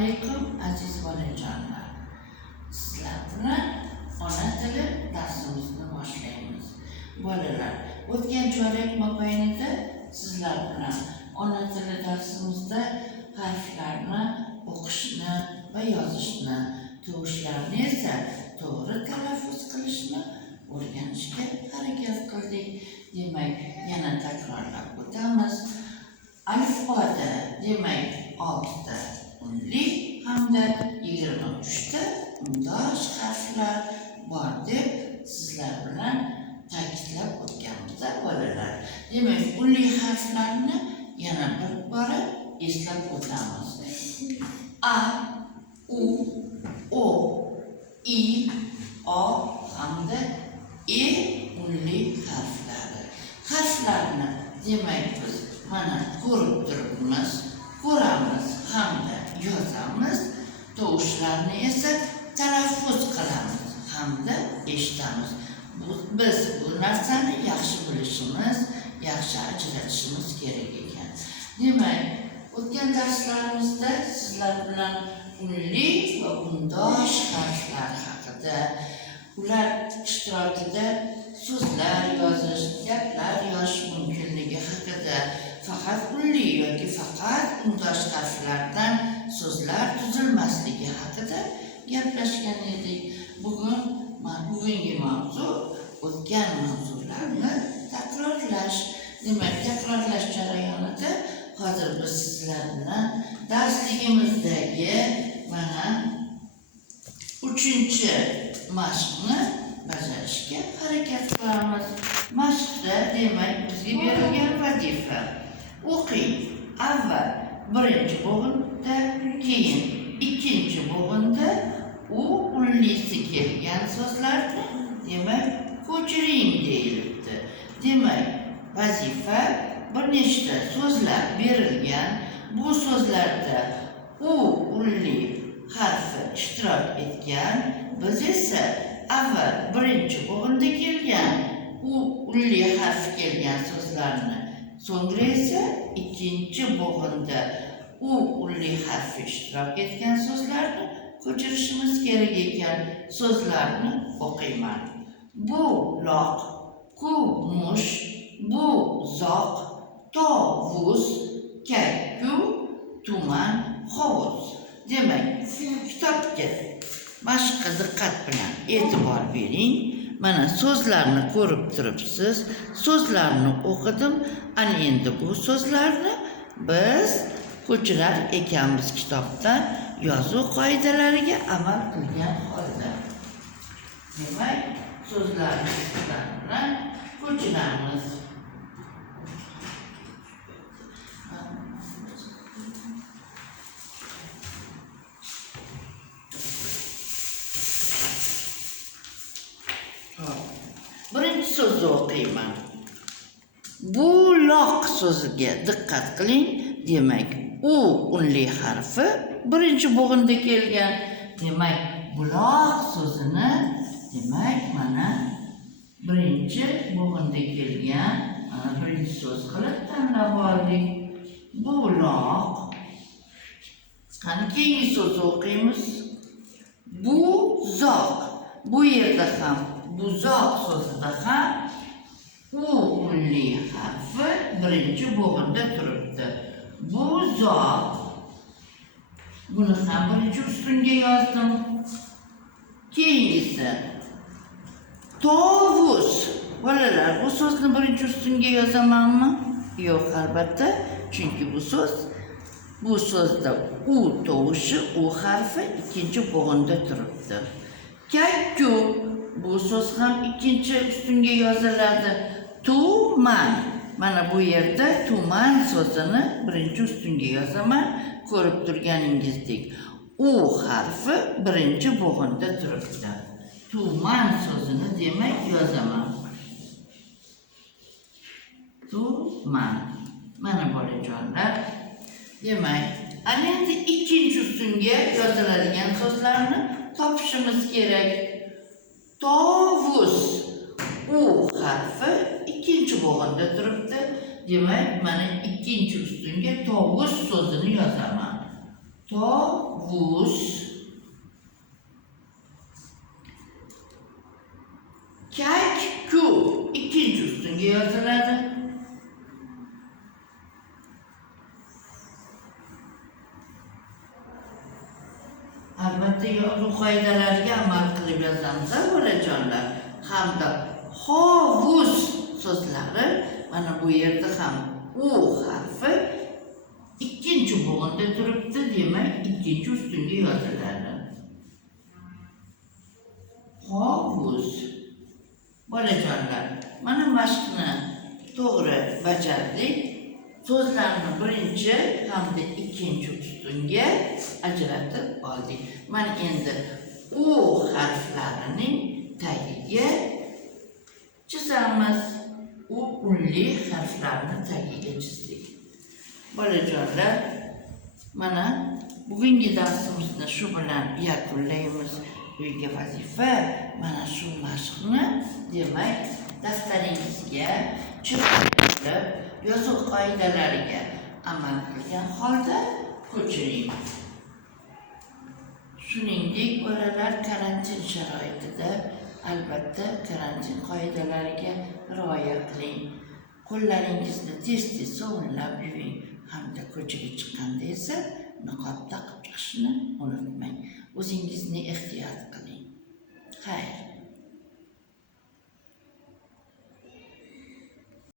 alaykum aziz bolajonlar. Sizlar bilan ona tili darsimizni boshlaymiz. Bolalar, o'tgan chorak mobaynida sizlar bilan ona tili darsimizda harflarni o'qishni va yozishni, tovushlarni esa to'g'ri talaffuz qilishni o'rganishga harakat qildik. Demak, yana takrorlab o'tamiz. Alifboda demak 6 ta unli hamda 23 ta undosh harflar bor deb sizlar bilan ta'kidlab o'tganmiz bolalar. Demak, unli harflarni yana bir bora eslab o'tamiz. A, U, O, I, O hamda E unli harflari. Harflarni demak biz mana ko'rib turibmiz, ko'ramiz hamda yozamiz. Tovushlarni esa talaffuz qilamiz hamda eshitamiz. Biz bu narsani yaxshi bilishimiz, yaxshi ajratishimiz kerak ekan. Demak, o'tgan darslarimizda sizlar bilan unli va undosh harflar haqida, ular ishtirokida so'zlar yozish, gaplar yozish mumkinligi haqida, faqat unli yoki faqat undosh harflardan so'zlar tuzilmasligi haqida gaplashgan edik. Bugungi mavzu o'tgan mavzularni takrorlash. Demak, takrorlash jarayonida hozir biz sizlar bilan darsligimizdagi mana 3-chi mashqni bajarishga harakat qilamiz. Mashqda demak bizga berilgan vazifa: o'qing. Avval birinchi bo'g'inda, keyin ikkinchi bo'g'inda u unlisi kelgan so'zlarni demak ko'chiring deyilibdi. Demak, vazifa bir nechta so'zlar berilgan. Bu so'zlarda u unli harfi ishtirok etgan. Biz esa avval birinchi bo'g'inda kelgan u unli harfi kelgan so'zlarni, so'ngra esa ikkinchi bo'g'inda u unli harfi ishtirok etgan so'zlarni ko'chirishimiz kerak ekan. So'zlarni o'qiyman. Bu loq, ku mush, bu zoq, tovus, kakku, tuman, hovuz. Demak, kitobga mashqqa diqqat bilan e'tibor bering. Mana so'zlarni ko'rib turibsiz. So'zlarni o'qidim. Ana endi bu so'zlarni biz ko'chirar ekanmiz kitobdan yozuv qoidalariga amal qilgan holda. Demak, so'zlarni bilan ko'chiramiz. Birinchi so'zni o'qiyman. Bu loq so'ziga diqqat qiling. Demak, u unli harfi birinchi bo'g'inda kelgan. Demak, buloq so'zini demak mana birinchi bo'g'inda kelgan. Mana birinchi so'z qilib tanlab oldik. Buloq. Qani keyingi so'zni o'qiymiz. Bu zoq. Bu yerda ham buzoq so'zida ham u unli harfi birinchi bo'g'inda turibdi. Buzoq. Buni ham birinchi ustunga yozdim. Keyingisi tovus. Bolalar, bu so'zni birinchi ustunga yozamanmi? Yo'q, albatta. Chunki bu so'zda u tovushi, u harfi ikkinchi bo'g'inda turibdi. Kakku. Bu so'z ham ikkinchi ustunga yoziladi. Tuman. Mana bu yerda tuman so'zini birinchi ustunga yozaman. Ko'rib turganingizdek, u harfi birinchi bo'g'inda turibdi. Tuman so'zini demak yozaman. Tuman. Mana bolajonlar. Demak, ana endi ikkinchi ustunga yoziladigan so'zlarni topishimiz kerak. Tovus. U harfi ikkinchi bo'g'inda turibdi. Demak, mana ikkinchi ustunga tovus so'zini yozaman. tovus. Kak-ku ikinci üstünge yoziladi. Albatta yozuv qoidalariga amal qilib yozamiz bolajonlar. Hamda hovuz so'zlari mana bu yerda ham u harfi ikkinchi bo'g'inda turibdi, demak ikkinchi ustunga yoziladi. Hovuz. Bolajonlar, mana mashqni to'g'ri bajardik. So'zlarni birinchi hamda ikkinchi ustunga ajratib oldik. Mana endi u harflarining tagiga chizamiz. U unli harflarni tagiga chizdik. Bolajonlar, mana bugungi darsimizni shu bilan yakunlaymiz. Uyga vazifa mana shu mashqni demak daftaringizga chizib, yozuv qoidalariga amal qilgan holda ko'chiring. Shuningdek, bolalar karantin sharoitida albatta karantin qoidalariga rioya qiling. Qo'llaringizni tez-tez sovunlab yuving hamda ko'chaga chiqqanda esa niqob taqib chiqishni unutmang. O'zingizni ehtiyot qiling. Xayr.